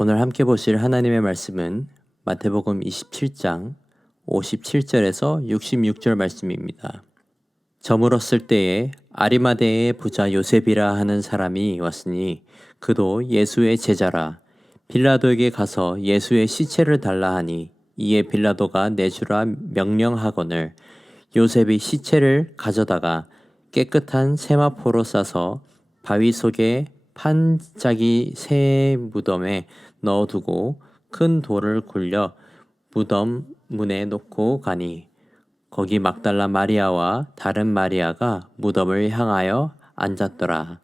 오늘 함께 보실 하나님의 말씀은 마태복음 27장 57절에서 66절 말씀입니다. 저물었을 때에 아리마대의 부자 요셉이라 하는 사람이 왔으니 그도 예수의 제자라. 빌라도에게 가서 예수의 시체를 달라 하니 이에 빌라도가 내주라 명령하거늘 요셉이 시체를 가져다가 깨끗한 세마포로 싸서 바위 속에 판짜기 새 무덤에 넣어두고 큰 돌을 굴려 무덤 문에 놓고 가니 거기 막달라 마리아와 다른 마리아가 무덤을 향하여 앉았더라.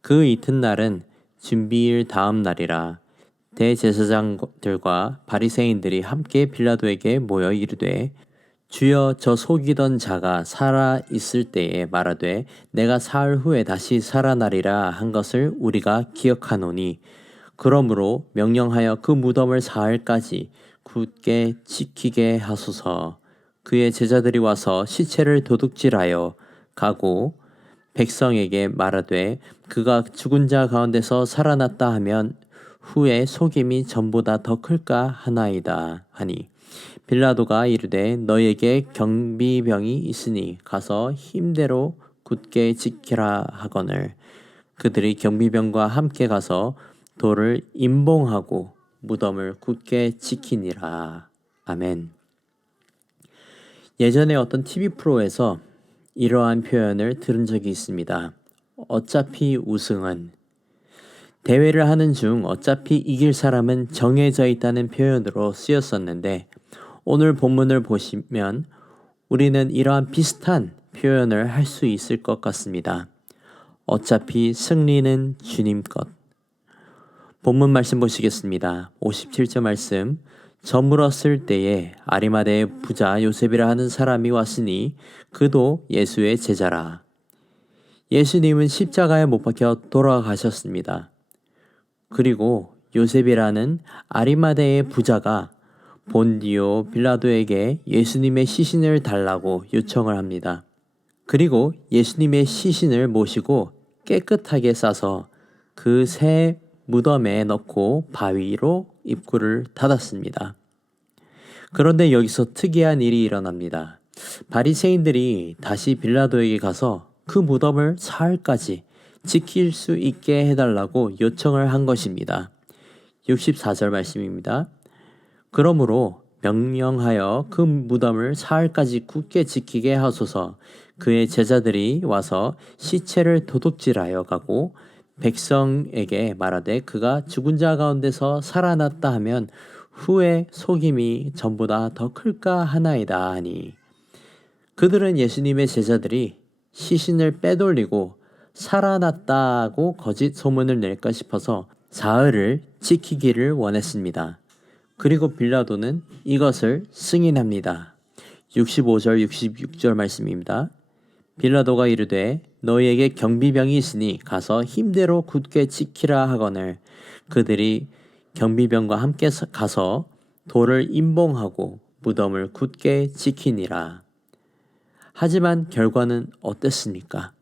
그 이튿날은 준비일 다음 날이라. 대제사장들과 바리새인들이 함께 빌라도에게 모여 이르되 주여, 저 속이던 자가 살아 있을 때에 말하되 내가 사흘 후에 다시 살아나리라 한 것을 우리가 기억하노니 그러므로 명령하여 그 무덤을 사흘까지 굳게 지키게 하소서. 그의 제자들이 와서 시체를 도둑질하여 가고 백성에게 말하되 그가 죽은 자 가운데서 살아났다 하면 후에 속임이 전보다 더 클까 하나이다 하니 빌라도가 이르되 너희에게 경비병이 있으니 가서 힘대로 굳게 지키라 하거늘 그들이 경비병과 함께 가서 돌을 임봉하고 무덤을 굳게 지키니라. 아멘. 예전에 어떤 TV 프로에서 이러한 표현을 들은 적이 있습니다. 어차피 우승은. 대회를 하는 중 어차피 이길 사람은 정해져 있다는 표현으로 쓰였었는데 오늘 본문을 보시면 우리는 이러한 비슷한 표현을 할 수 있을 것 같습니다. 어차피 승리는 주님 것. 본문 말씀 보시겠습니다. 57절 말씀. 저물었을 때에 아리마대의 부자 요셉이라 하는 사람이 왔으니 그도 예수의 제자라. 예수님은 십자가에 못 박혀 돌아가셨습니다. 그리고 요셉이라는 아리마대의 부자가 본디오 빌라도에게 예수님의 시신을 달라고 요청을 합니다. 그리고 예수님의 시신을 모시고 깨끗하게 싸서 그 새 무덤에 넣고 바위로 입구를 닫았습니다. 그런데 여기서 특이한 일이 일어납니다. 바리새인들이 다시 빌라도에게 가서 그 무덤을 사흘까지 지킬 수 있게 해달라고 요청을 한 것입니다. 64절 말씀입니다. 그러므로 명령하여 그 무덤을 사흘까지 굳게 지키게 하소서. 그의 제자들이 와서 시체를 도둑질하여 가고 백성에게 말하되 그가 죽은 자 가운데서 살아났다 하면 후에 속임이 전보다 더 클까 하나이다 하니 그들은 예수님의 제자들이 시신을 빼돌리고 살아났다고 거짓 소문을 낼까 싶어서 사흘을 지키기를 원했습니다. 그리고 빌라도는 이것을 승인합니다. 65절 66절 말씀입니다. 빌라도가 이르되 너희에게 경비병이 있으니 가서 힘대로 굳게 지키라 하거늘 그들이 경비병과 함께 가서 돌을 임봉하고 무덤을 굳게 지키니라. 하지만 결과는 어땠습니까?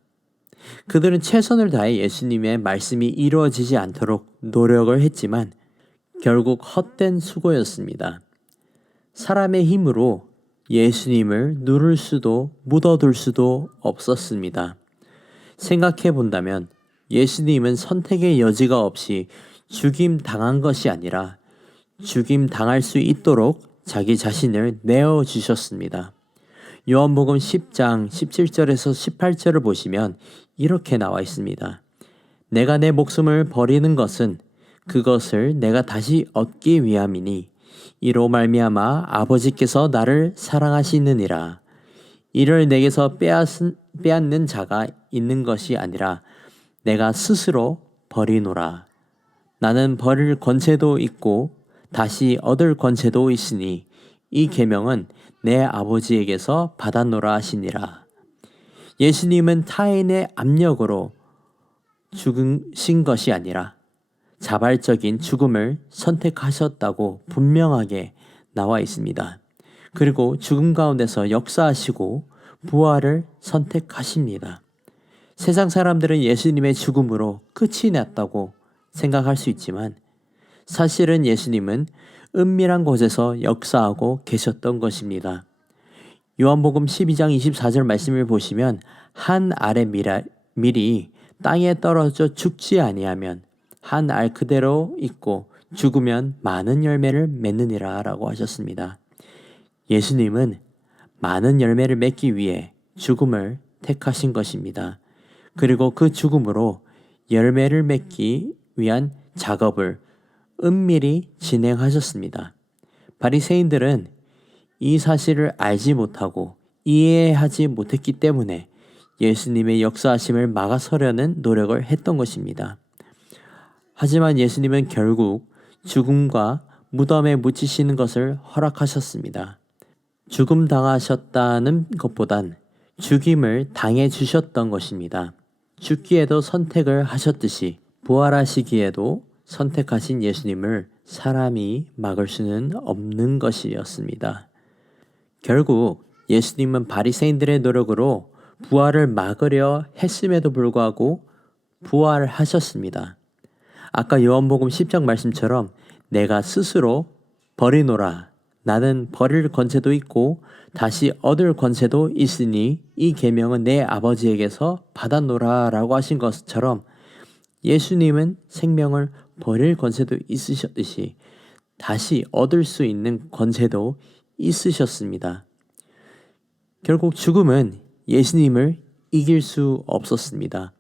그들은 최선을 다해 예수님의 말씀이 이루어지지 않도록 노력을 했지만 결국 헛된 수고였습니다. 사람의 힘으로 예수님을 누를 수도 묻어둘 수도 없었습니다. 생각해 본다면 예수님은 선택의 여지가 없이 죽임 당한 것이 아니라 죽임 당할 수 있도록 자기 자신을 내어주셨습니다. 요한복음 10장 17절에서 18절을 보시면 이렇게 나와 있습니다. 내가 내 목숨을 버리는 것은 그것을 내가 다시 얻기 위함이니 이로 말미암아 아버지께서 나를 사랑하시느니라. 이를 내게서 빼앗는 자가 있는 것이 아니라 내가 스스로 버리노라. 나는 버릴 권세도 있고 다시 얻을 권세도 있으니 이 계명은 내 아버지에게서 받았노라 하시니라. 예수님은 타인의 압력으로 죽으신 것이 아니라 자발적인 죽음을 선택하셨다고 분명하게 나와 있습니다. 그리고 죽음 가운데서 역사하시고 부활을 선택하십니다. 세상 사람들은 예수님의 죽음으로 끝이 났다고 생각할 수 있지만 사실은 예수님은 은밀한 곳에서 역사하고 계셨던 것입니다. 요한복음 12장 24절 말씀을 보시면 한 알의 밀이 땅에 떨어져 죽지 아니하면 한 알 그대로 있고 죽으면 많은 열매를 맺느니라 라고 하셨습니다. 예수님은 많은 열매를 맺기 위해 죽음을 택하신 것입니다. 그리고 그 죽음으로 열매를 맺기 위한 작업을 은밀히 진행하셨습니다. 바리새인들은 이 사실을 알지 못하고 이해하지 못했기 때문에 예수님의 역사하심을 막아서려는 노력을 했던 것입니다. 하지만 예수님은 결국 죽음과 무덤에 묻히시는 것을 허락하셨습니다. 죽음 당하셨다는 것보단 죽임을 당해 주셨던 것입니다. 죽기에도 선택을 하셨듯이 부활하시기에도 선택하신 예수님을 사람이 막을 수는 없는 것이었습니다. 결국 예수님은 바리새인들의 노력으로 부활을 막으려 했음에도 불구하고 부활하셨습니다. 아까 요한복음 10장 말씀처럼 내가 스스로 버리노라. 나는 버릴 권세도 있고 다시 얻을 권세도 있으니 이 계명은 내 아버지에게서 받았노라 라고 하신 것처럼 예수님은 생명을 버릴 권세도 있으셨듯이 다시 얻을 수 있는 권세도 있으셨습니다. 결국 죽음은 예수님을 이길 수 없었습니다.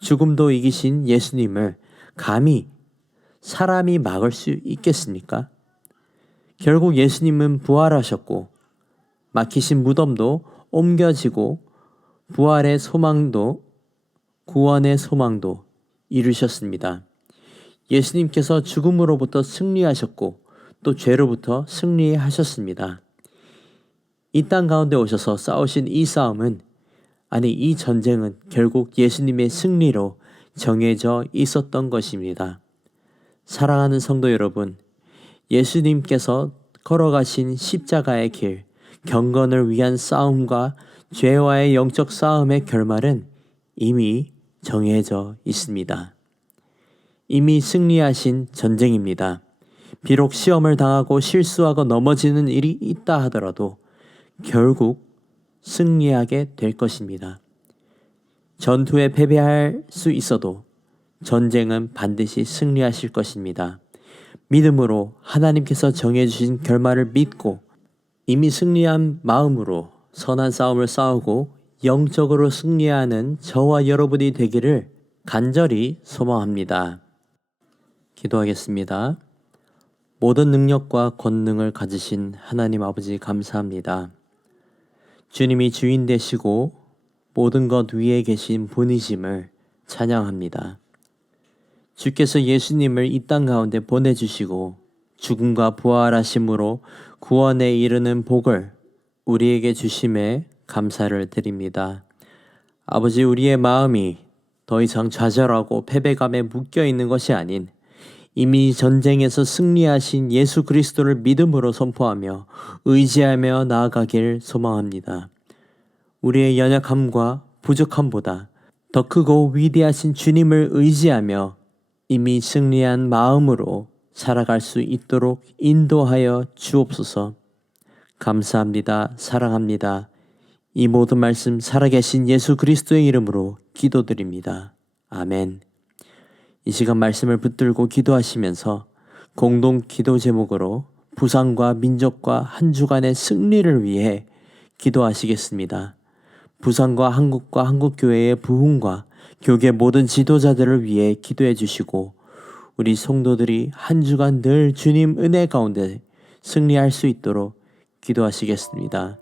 죽음도 이기신 예수님을 감히 사람이 막을 수 있겠습니까? 결국 예수님은 부활하셨고 막히신 무덤도 옮겨지고 부활의 소망도 구원의 소망도 이루셨습니다. 예수님께서 죽음으로부터 승리하셨고 또 죄로부터 승리하셨습니다. 이 땅 가운데 오셔서 싸우신 이 싸움은 이 전쟁은 결국 예수님의 승리로 정해져 있었던 것입니다. 사랑하는 성도 여러분, 예수님께서 걸어가신 십자가의 길, 경건을 위한 싸움과 죄와의 영적 싸움의 결말은 이미 정해져 있습니다. 이미 승리하신 전쟁입니다. 비록 시험을 당하고 실수하고 넘어지는 일이 있다 하더라도 결국 승리하게 될 것입니다. 전투에 패배할 수 있어도 전쟁은 반드시 승리하실 것입니다. 믿음으로 하나님께서 정해주신 결말을 믿고 이미 승리한 마음으로 선한 싸움을 싸우고 영적으로 승리하는 저와 여러분이 되기를 간절히 소망합니다. 기도하겠습니다. 모든 능력과 권능을 가지신 하나님 아버지 감사합니다. 주님이 주인 되시고 모든 것 위에 계신 분이심을 찬양합니다. 주께서 예수님을 이 땅 가운데 보내주시고 죽음과 부활하심으로 구원에 이르는 복을 우리에게 주심에 감사를 드립니다. 아버지, 우리의 마음이 더 이상 좌절하고 패배감에 묶여 있는 것이 아닌 이미 전쟁에서 승리하신 예수 그리스도를 믿음으로 선포하며 의지하며 나아가길 소망합니다. 우리의 연약함과 부족함보다 더 크고 위대하신 주님을 의지하며 이미 승리한 마음으로 살아갈 수 있도록 인도하여 주옵소서. 감사합니다. 사랑합니다. 이 모든 말씀 살아계신 예수 그리스도의 이름으로 기도드립니다. 아멘. 이 시간 말씀을 붙들고 기도하시면서 공동 기도 제목으로 부산과 민족과 한 주간의 승리를 위해 기도하시겠습니다. 부산과 한국교회의 부흥과 교계 모든 지도자들을 위해 기도해 주시고 우리 성도들이 한 주간 늘 주님 은혜 가운데 승리할 수 있도록 기도하시겠습니다.